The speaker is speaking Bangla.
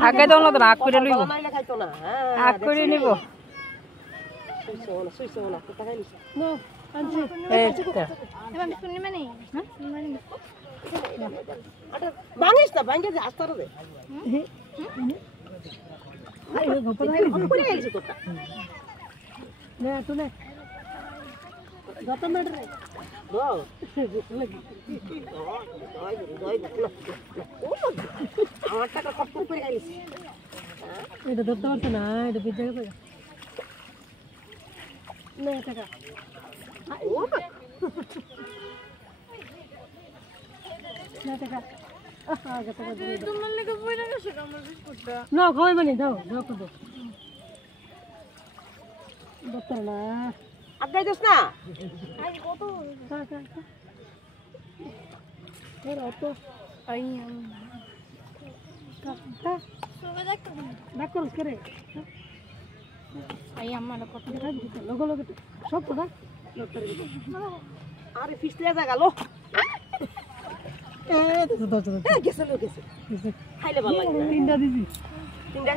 আগে দাও না তো আগ করে লইব আগ করে নিব ভাঙিস না ভাঙে যে আস্তার দে আমার টাকা কত করে খাইলিস এটা ধরতে পারছে না এটা বিদ্যা করে না টাকা না টাকা তোমার লেগে পয়রা গেছে আমার বিস্কুটটা না খাওয়াই মানে দাও দাও কত দত্তর না আগাই দোস না আই কত এর অত আই কা সবে দেখ করস করে আই আমার কত দেখা দিতে লগো লগো সব তো দেখ দত্তর আরে ফিসলে জায়গা লো এ তো গেছে খাইলে ভালো লাগে তিনটা দিছি তিনটা